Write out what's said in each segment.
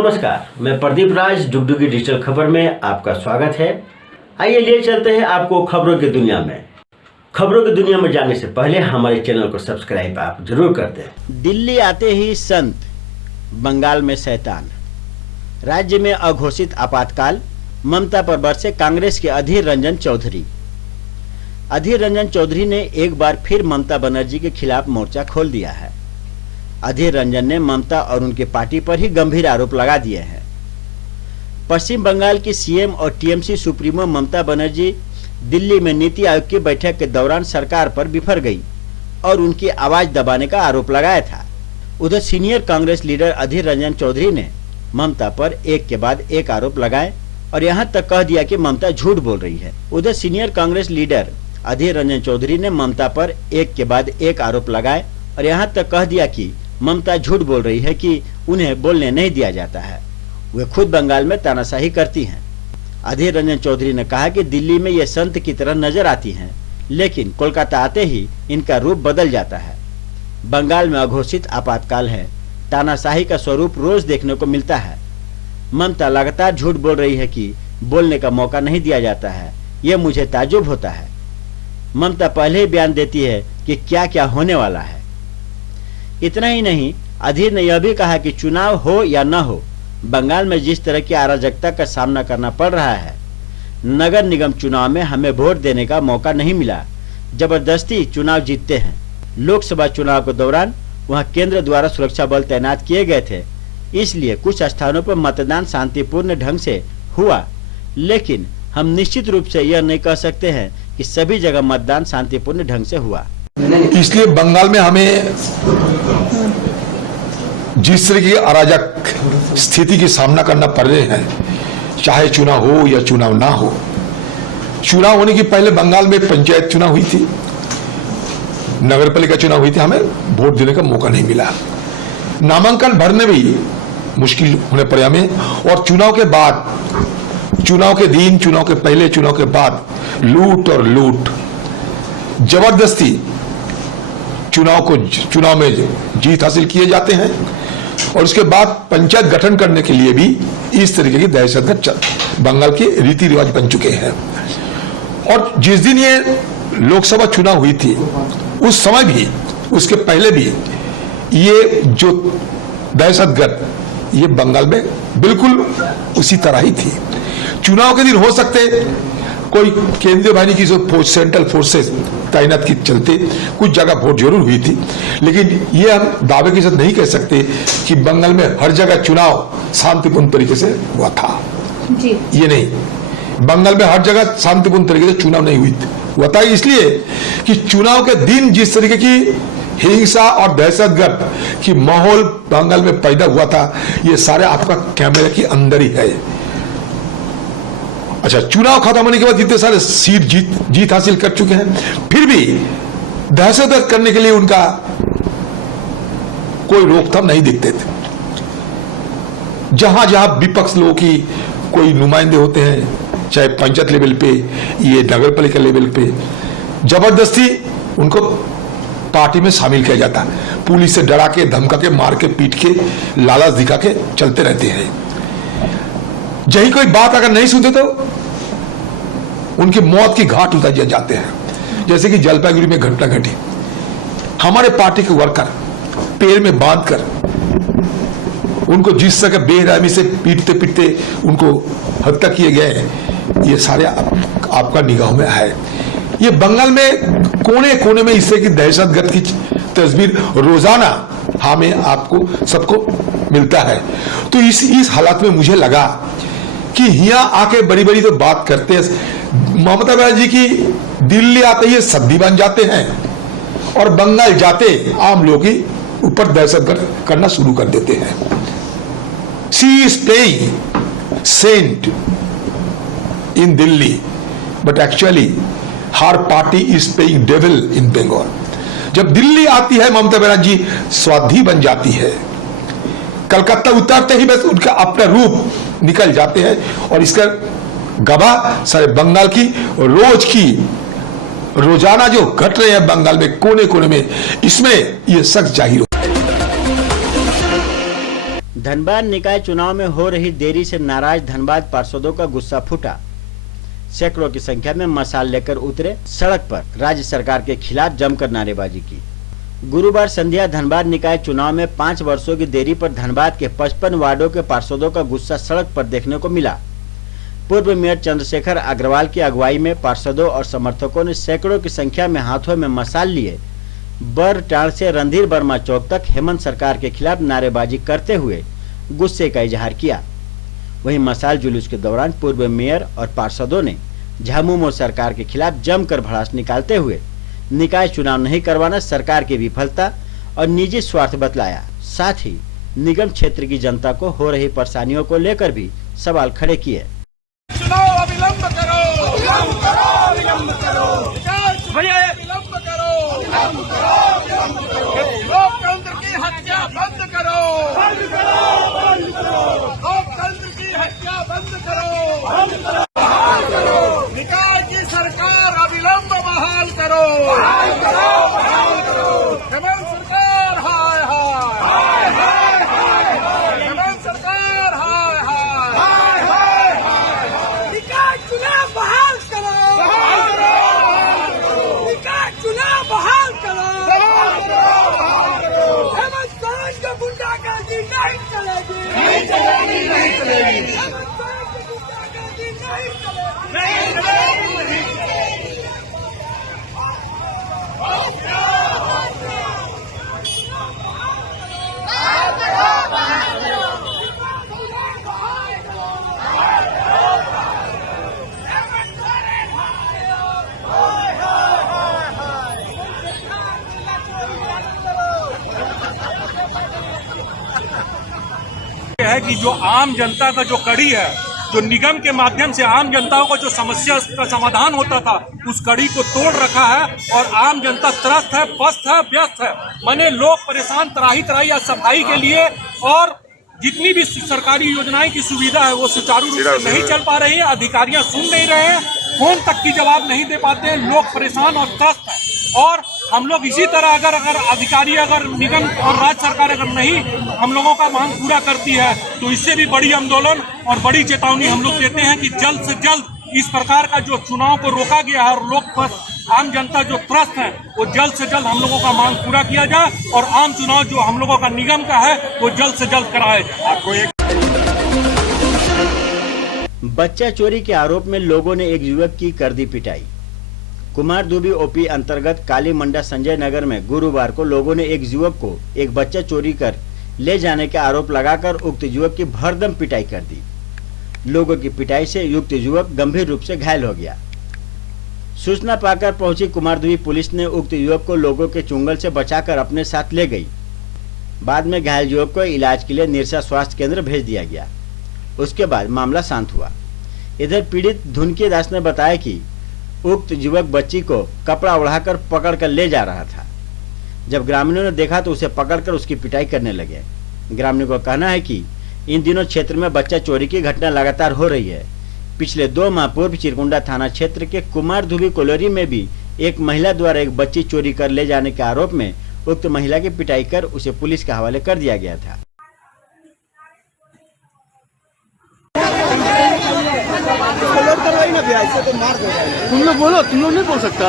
नमस्कार, मैं प्रदीप राज डुगडुगी डिजिटल खबर में आपका स्वागत है। आइए लिए चलते हैं आपको खबरों की दुनिया में। खबरों की दुनिया में जाने से पहले हमारे चैनल को सब्सक्राइब आप जरूर कर दें। दिल्ली आते ही संत, बंगाल में शैतान। राज्य में अघोषित आपातकाल, ममता पर बरसे कांग्रेस के अधीर रंजन चौधरी। अधीर रंजन चौधरी ने एक बार फिर ममता बनर्जी के खिलाफ मोर्चा खोल दिया है। अधीर रंजन ने ममता और उनके पार्टी पर ही गंभीर आरोप लगा दिए हैं। पश्चिम बंगाल की सीएम और टीएमसी सुप्रीमो ममता बनर्जी दिल्ली में नीति आयोग की बैठक के दौरान सरकार पर बिफर गई और उनकी आवाज दबाने का आरोप लगाया था। उधर सीनियर कांग्रेस लीडर अधीर रंजन चौधरी ने ममता पर एक के बाद एक आरोप लगाए और यहां तक कह दिया कि ममता झूठ बोल रही है। उधर सीनियर कांग्रेस लीडर अधीर रंजन चौधरी ने ममता पर एक के बाद एक आरोप लगाए और यहां तक कह दिया कि ममता झूठ बोल रही है कि उन्हें बोलने नहीं दिया जाता है, वे खुद बंगाल में तानाशाही करती हैं। अधीर रंजन चौधरी ने कहा कि दिल्ली में ये संत की तरह नजर आती हैं, लेकिन कोलकाता आते ही इनका रूप बदल जाता है। बंगाल में अघोषित आपातकाल है, तानाशाही का स्वरूप रोज देखने को मिलता है। ममता लगातार झूठ बोल रही है कि बोलने का मौका नहीं दिया जाता है, ये मुझे ताज्जुब होता है। ममता पहले ही बयान देती है कि क्या क्या होने वाला है। इतना ही नहीं, अधीर ने यह भी कहा कि चुनाव हो या न हो, बंगाल में जिस तरह की अराजकता का सामना करना पड़ रहा है, नगर निगम चुनाव में हमें वोट देने का मौका नहीं मिला, जबरदस्ती चुनाव जीतते हैं। लोकसभा चुनाव के दौरान वहां केंद्र द्वारा सुरक्षा बल तैनात किए गए थे, इसलिए कुछ स्थानों पर मतदान शांतिपूर्ण ढंग से हुआ, लेकिन हम निश्चित रूप से यह नहीं कह सकते हैं कि सभी जगह मतदान शांतिपूर्ण ढंग से हुआ। इसलिए बंगाल में हमें जिस तरह की अराजक स्थिति की सामना करना पड़ रहे हैं, चाहे चुनाव हो या चुनाव ना हो। चुनाव होने की पहले बंगाल में पंचायत चुनाव हुई थी, नगर पालिका चुनाव हुई थी, हमें वोट देने का मौका नहीं मिला। नामांकन भरने भी मुश्किल होने पड़े हमें। और चुनाव के बाद, चुनाव के दिन, चुनाव के पहले, चुनाव के बाद लूट और लूट, जबरदस्ती चुनाव में जीत हासिल किए जाते हैं और उसके बाद पंचायत गठन करने के लिए भी इस तरीके की दहशतगर्द बंगाल के रीति रिवाज बन चुके हैं। और जिस दिन ये लोकसभा चुनाव हुई थी, उस समय भी, उसके पहले भी ये जो दहशतगर्द ये बंगाल में बिल्कुल उसी तरह ही थी। चुनाव के दिन हो सकते कोई केंद्रीय बाहिनी की जो सेंट्रल फोर्सेस तैनात की चलते कुछ जगह वोट जरूर हुई थी, लेकिन ये हम दावे के साथ नहीं कह सकते कि बंगाल में हर जगह चुनाव शांतिपूर्ण तरीके से हुआ था जी। ये नहीं, बंगाल में हर जगह शांतिपूर्ण तरीके से चुनाव नहीं हुआ था, इसलिए कि चुनाव के दिन जिस तरीके की हिंसा और दहशतगर्द की माहौल बंगाल में पैदा हुआ था, ये सारे आपका कैमरे के अंदर ही है। अच्छा, चुनाव खत्म होने के बाद इतने सारे सीट जीत हासिल कर चुके हैं, फिर भी दहशतगर्द करने के लिए उनका कोई रोकथाम नहीं दिखते थे। जहां जहां विपक्ष लोगों की कोई नुमाइंदे होते हैं, चाहे पंचायत लेवल पे, ये नगर पालिका लेवल पे, जबरदस्ती उनको पार्टी में शामिल किया जाता है। पुलिस से डरा के, धमका के, मार के, पीट के, लालच दिखा के चलते रहते हैं। यही कोई बात अगर नहीं सुनते तो उनकी मौत की घाट उतर जाते हैं। जैसे कि जलपाईगुड़ी में घटना घटी, हमारे पार्टी के वर्कर पैर में बांधकर उनको जिस तरह बेरहमी से पीटते पीटते उनको हत्या किए गए, ये सारे आपका निगाह में है। ये बंगाल में कोने कोने में इस तरह की दहशतगर्द की तस्वीर रोजाना हमें, आपको, सबको मिलता है। तो इस हालात में मुझे लगा कि यहाँ आके बड़ी बड़ी तो बात करते हैं। ममता बनर्जी की दिल्ली आते ही सद्दी बन जाते हैं और बंगाल जाते आम लोगों के ऊपर दहशतगर्द करना शुरू कर देते हैं। She is playing saint in Delhi, but actually her party is playing devil in Bengal. जब दिल्ली आती है ममता बनर्जी स्वाधी बन जाती है, कलकत्ता उतरते ही बस उनका अपना रूप निकल जाते हैं। और इसका गवाह सारे बंगाल की रोजाना जो घट रहे हैं बंगाल में कोने कोने में, इसमें यह सख्त जाहिर हो। धनबाद निकाय चुनाव में हो रही देरी से नाराज धनबाद पार्षदों का गुस्सा फूटा। सैकड़ों की संख्या में मशाल लेकर उतरे सड़क पर, राज्य सरकार के खिलाफ जमकर नारेबाजी की। गुरुवार संध्या धनबाद निकाय चुनाव में 5 वर्षों की देरी पर धनबाद के 55 वार्डों के पार्षदों का गुस्सा सड़क पर देखने को मिला। पूर्व मेयर चंद्रशेखर अग्रवाल की अगुवाई में पार्षदों और समर्थकों ने सैकड़ों की संख्या में हाथों में मशाल लिए बरटाड़ से रणधीर वर्मा चौक तक हेमंत सरकार के खिलाफ नारेबाजी करते हुए गुस्से का इजहार किया। वहीं मशाल जुलूस के दौरान पूर्व मेयर और पार्षदों ने झामुमो सरकार के खिलाफ जमकर भड़ास निकालते हुए निकाय चुनाव नहीं करवाना सरकार की विफलता और निजी स्वार्थ बतलाया। साथ ही निगम क्षेत्र की जनता को हो रही परेशानियों को लेकर भी सवाल खड़े किए। चुनाव अविलंब करो, विलंब करो, विलंब करो, विलंब करो, लोकतंत्र की हत्या बंद करो, बंद करो, बंद करो, लोकतंत्र की हत्या बंद करो, बहाल करो, निकाय की सरकार अविलंब बहाल करो, बहाल करो, बहाल करो, हेमंत सरकार हाय हाय, हाय हाय हाय, हेमंत सरकार हाय हाय, हाय हाय, निकाय चुनाव बहाल करो, बहाल करो, निकाय चुनाव बहाल करो, बहाल करो, हेमंत सरकार की गुंडागर्दी नहीं चलेगी, नहीं चलेगी, नहीं चलेगी, हेमंत सरकार की गुंडागर्दी नहीं चलेगी, नहीं चलेगी, नहीं चलेगी। है कि जो आम जनता का जो कड़ी है, जो निगम के माध्यम से आम जनताओं को जो समस्या का समाधान होता था, उस कड़ी को तोड़ रखा है और आम जनता त्रस्त है, पस्त है, व्यस्त है। माने लोग परेशान तराही या सफाई के लिए, और जितनी भी सरकारी योजनाएं की सुविधा है वो सुचारू रूप से नहीं चल पा रही है। अधिकारियां सुन नहीं रहे हैं, फोन तक की जवाब नहीं दे पाते हैं। लोग परेशान और त्रस्त है। और हम लोग इसी तरह अगर अधिकारी, अगर निगम और राज्य सरकार अगर नहीं हम लोगों का मांग पूरा करती है तो इससे भी बड़ी आंदोलन और बड़ी चेतावनी हम लोग देते हैं कि जल्द से जल्द इस प्रकार का जो चुनाव को रोका गया है और लोग आम जनता जो त्रस्त है वो जल्द से जल्द हम लोगों का मांग पूरा किया जाए और आम चुनाव जो हम लोगों का निगम का है वो जल्द से जल्द कराया जाए। आपको एक बच्चा चोरी के आरोप में लोगों ने एक युवक की कर दी पिटाई। कुमारदुबी ओपी अंतर्गत काली मंडा संजय नगर में गुरुवार को लोगों ने एक युवक को एक बच्चा चोरी कर ले जाने के आरोप लगाकर उक्त युवक की भरदम पिटाई कर दी। लोगों की पिटाई से युक्त युवक गंभीर रूप से घायल हो गया। सूचना पाकर पहुंची कुमारदुबी पुलिस ने उक्त युवक को लोगों के चुंगल से बचाकर अपने साथ ले गई। बाद में घायल युवक को इलाज के लिए निरसा स्वास्थ्य केंद्र भेज दिया गया। उसके बाद मामला शांत हुआ। इधर पीड़ित धुनकी दास ने बताया कि उक्त युवक बच्ची को कपड़ा उड़ाकर पकड़कर ले जा रहा था। जब ग्रामीणों ने देखा तो उसे पकड़कर उसकी पिटाई करने लगे। ग्रामीणों का कहना है कि इन दिनों क्षेत्र में बच्चा चोरी की घटना लगातार हो रही है। पिछले 2 माह पूर्व चिरकुंडा थाना क्षेत्र के कुमारधुबी कोलोरी में भी एक महिला द्वारा एक बच्ची चोरी कर ले जाने के आरोप में उक्त महिला की पिटाई कर उसे पुलिस के हवाले कर दिया गया था। तुम लोग बोलो, तुम लोग नहीं बोल सकता।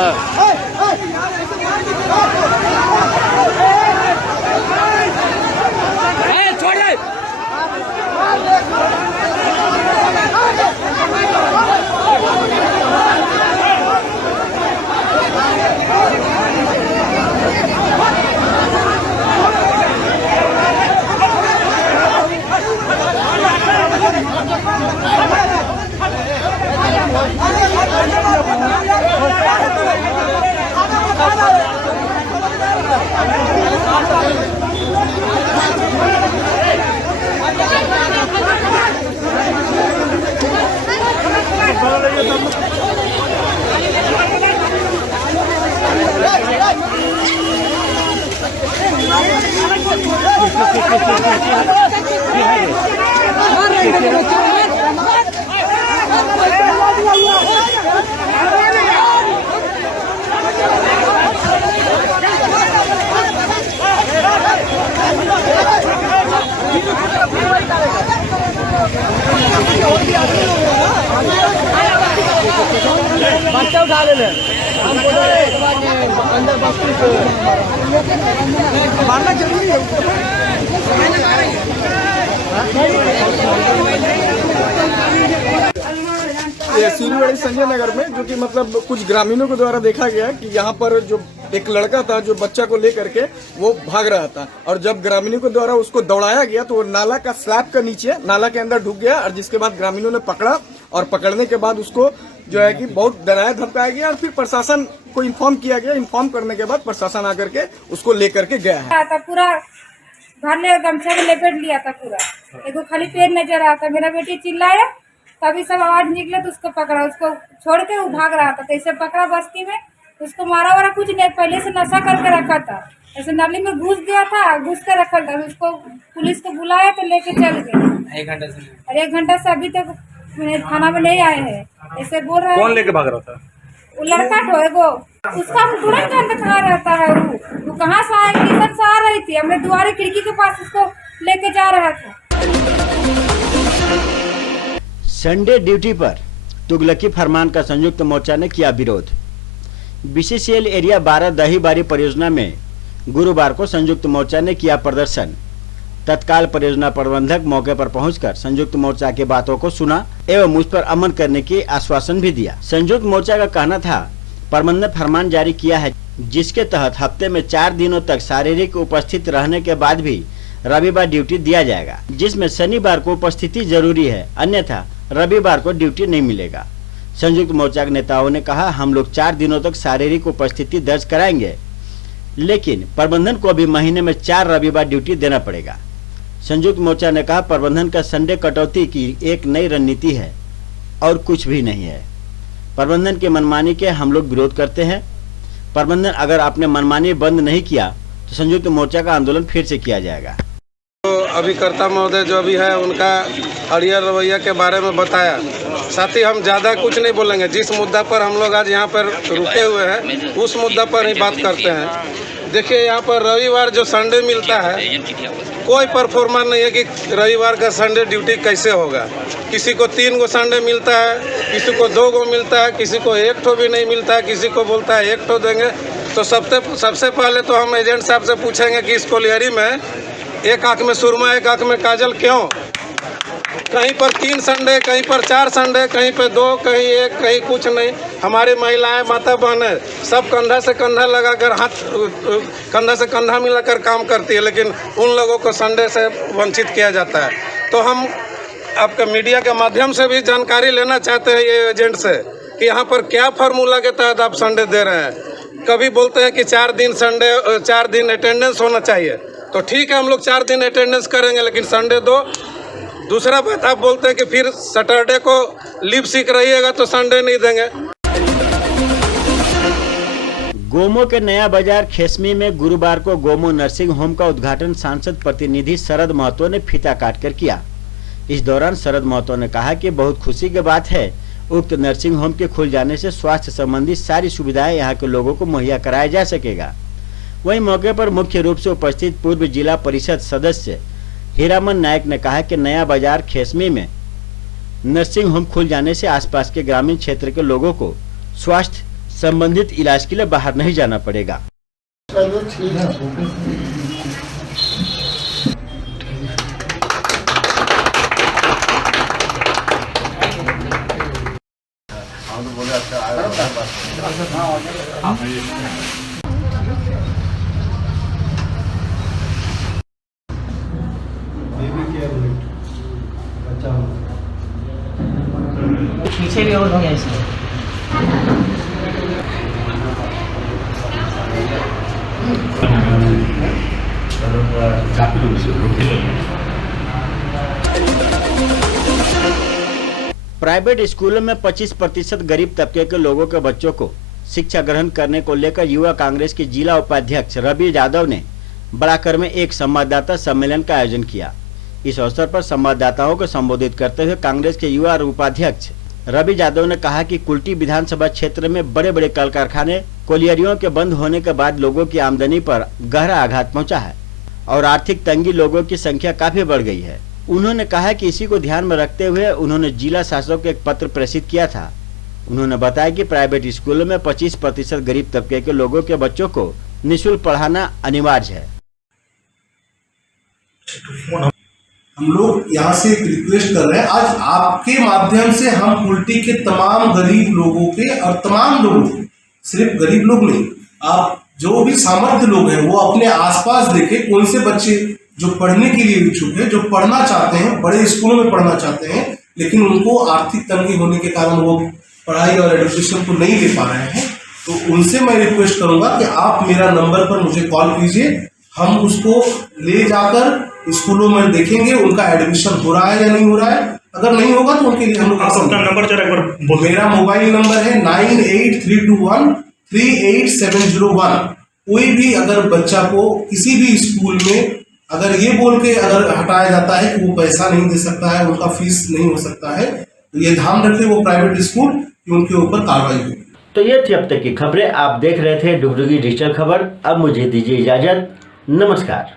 Thank you. बच्चा उठा ले हम बोले अंदर मारना जरूरी है। ये सीलवाड़ी संजय नगर में जो कि मतलब कुछ ग्रामीणों के द्वारा देखा गया कि यहाँ पर जो एक लड़का था जो बच्चा को लेकर के वो भाग रहा था, और जब ग्रामीणों के द्वारा उसको दौड़ाया गया तो वो नाला का स्लैब के नीचे नाला के अंदर ढुक गया, और जिसके बाद ग्रामीणों ने पकड़ा, और पकड़ने के बाद उसको जो है कि बहुत डराया धमकाया गया, और फिर प्रशासन को इन्फॉर्म किया गया। इन्फॉर्म करने के बाद प्रशासन आकर के उसको लेकर के गया है। पूरा घर ने गमछा में लपेट लिया था पूरा, एगो खाली पेड़ नजर आता। मेरा बेटी चिल्लाया, तभी सब आवाज निकले तो उसको पकड़ा, उसको छोड़ के वो भाग रहा था। कैसे पकड़ा बस्ती में, उसको मारा वारा कुछ नहीं, पहले से नशा करके रखा था, ऐसे नाली में घुस गया था, घुस के रखा था। उसको पुलिस को बुलाया तो लेके चल गए। 1 घंटा से अभी तक थाना में नहीं आए हैं। ऐसे बोल रहा है। कौन लेके भाग रहा था? वो लड़का तो एगो, उसका हम तुरंत जानते कहाँ रहता है। वो कहाँ से आया, किशन से आ रही थी, हमने द्वारे खिड़की के पास उसको लेके जा रहा था। संडे ड्यूटी पर तुगलकी फरमान का संयुक्त मोर्चा ने किया विरोध। बीसीसीएल एरिया 12 दहीबारी परियोजना में गुरुवार को संयुक्त मोर्चा ने किया प्रदर्शन। तत्काल परियोजना प्रबंधक मौके पर पहुंचकर संयुक्त मोर्चा की बातों को सुना एवं उस पर अमल करने की आश्वासन भी दिया। संयुक्त मोर्चा का कहना था, प्रबंधन फरमान जारी किया है जिसके तहत हफ्ते में 4 दिनों तक शारीरिक उपस्थित रहने के बाद भी रविवार ड्यूटी दिया जाएगा, जिसमें शनिवार को उपस्थिति जरूरी है, अन्यथा रविवार को ड्यूटी नहीं मिलेगा। संयुक्त मोर्चा के नेताओं ने कहा, हम लोग 4 दिनों तक शारीरिक उपस्थिति दर्ज कराएंगे, लेकिन प्रबंधन को अभी महीने में 4 रविवार ड्यूटी देना पड़ेगा। संयुक्त मोर्चा ने कहा, प्रबंधन का संडे कटौती की एक नई रणनीति है और कुछ भी नहीं है। प्रबंधन की मनमानी के हम लोग विरोध करते हैं। प्रबंधन अगर आपने मनमानी बंद नहीं किया तो संयुक्त मोर्चा का आंदोलन फिर से किया जाएगा। तो अभिकर्ता महोदय जो अभी है उनका अड़ियल रवैया के बारे में बताया। साथ ही हम ज़्यादा कुछ नहीं बोलेंगे। जिस मुद्दा पर हम लोग आज यहाँ पर रुके हुए हैं उस मुद्दा पर ही बात करते हैं। देखिए, यहाँ पर रविवार जो संडे मिलता है, कोई परफॉर्मर नहीं है कि रविवार का संडे ड्यूटी कैसे होगा। किसी को 3 गो संडे मिलता है, किसी को 2 गो मिलता है, किसी को 1 ठो भी नहीं मिलता है, किसी को बोलता है 1 ठो देंगे। तो सबसे पहले तो हम एजेंट साहब से पूछेंगे कि इस कोलियरी में एक आँख में सुरमा एक आँख में काजल क्यों? कहीं पर 3 संडे, कहीं पर 4 संडे, कहीं पर 2, कहीं 1, कहीं कुछ नहीं। हमारी महिलाएं, माता बहनें सब कंधा से कंधा लगाकर कंधा से कंधा मिलाकर काम करती है, लेकिन उन लोगों को संडे से वंचित किया जाता है। तो हम आपके मीडिया के माध्यम से भी जानकारी लेना चाहते हैं ये एजेंट से कि यहाँ पर क्या फार्मूला के तहत आप संडे दे रहे हैं। कभी बोलते हैं कि 4 दिन अटेंडेंस होना चाहिए, तो ठीक है, हम लोग 4 दिन अटेंडेंस करेंगे, लेकिन संडे दो। दूसरा बात, आप बोलते हैं कि फिर सैटरडे को लीव सीख रहिएगा तो संडे नहीं देंगे। गोमो के नया बाजार खेसमी में गुरुवार को गोमो नर्सिंग होम का उद्घाटन सांसद प्रतिनिधि शरद महतो ने फीता काटकर किया। इस दौरान शरद महतो ने कहा कि बहुत खुशी की बात है, उक्त नर्सिंग होम के खुल जाने से स्वास्थ्य संबंधी सारी सुविधाएं यहाँ के लोगों को मुहैया कराया जा सकेगा। वहीं मौके पर मुख्य रूप से उपस्थित पूर्व जिला परिषद सदस्य हीरामन नायक ने कहा कि नया बाजार खेसमी में नर्सिंग होम खुल जाने से आसपास के ग्रामीण क्षेत्र के लोगों को स्वास्थ्य संबंधित इलाज के लिए बाहर नहीं जाना पड़ेगा। पीछे भी और हो गया इसमें। प्राइवेट स्कूलों में 25% गरीब तबके के लोगों के बच्चों को शिक्षा ग्रहण करने को लेकर युवा कांग्रेस के जिला उपाध्यक्ष रवि यादव ने बड़ाकर में एक संवाददाता सम्मेलन का आयोजन किया। इस अवसर पर संवाददाताओं को संबोधित करते हुए कांग्रेस के युवा उपाध्यक्ष रवि यादव ने कहा कि कुल्टी विधानसभा क्षेत्र में बड़े बड़े कल कारखाने कोलियरियों के बंद होने के बाद लोगों की आमदनी पर गहरा आघात पहुंचा है और आर्थिक तंगी लोगों की संख्या काफी बढ़ गई है। उन्होंने कहा कि इसी को ध्यान में रखते हुए उन्होंने जिला शासक को एक पत्र प्रेषित किया था उन्होंने बताया कि प्राइवेट स्कूलों में 25% गरीब तबके के लोगों के बच्चों को निःशुल्क पढ़ाना अनिवार्य है। हम लोग यहाँ से एक रिक्वेस्ट कर रहे हैं, आज आपके माध्यम से हम कुल्टी के तमाम गरीब लोगों के और तमाम लोगों के, सिर्फ गरीब लोग नहीं, आप जो भी सामर्थ्य लोग हैं वो अपने आसपास देखें कौन से बच्चे जो पढ़ने के लिए इच्छुक है, जो पढ़ना चाहते हैं, बड़े स्कूलों में पढ़ना चाहते हैं, लेकिन उनको आर्थिक तंगी होने के कारण वो पढ़ाई और एजुकेशन को नहीं ले पा रहे हैं, तो उनसे मैं रिक्वेस्ट करूंगा कि आप मेरा नंबर पर मुझे कॉल कीजिए, हम उसको ले जाकर स्कूलों में देखेंगे उनका एडमिशन हो रहा है या नहीं हो रहा है। अगर नहीं होगा तो उनके लिए हम लोग अपना नंबर जरा एक बार, मेरा मोबाइल नंबर है 9832138701। कोई भी अगर बच्चा को किसी भी स्कूल में अगर ये बोल के अगर हटाया जाता है कि वो पैसा नहीं दे सकता है, उनका फीस नहीं हो सकता है, तो ये ध्यान रखें वो प्राइवेट स्कूल कि उनके ऊपर कार्रवाई होगी। तो ये थी अब तक की खबरें। आप देख रहे थे डुगडुगी डिजिटल खबर। अब मुझे दीजिए इजाजत। नमस्कार।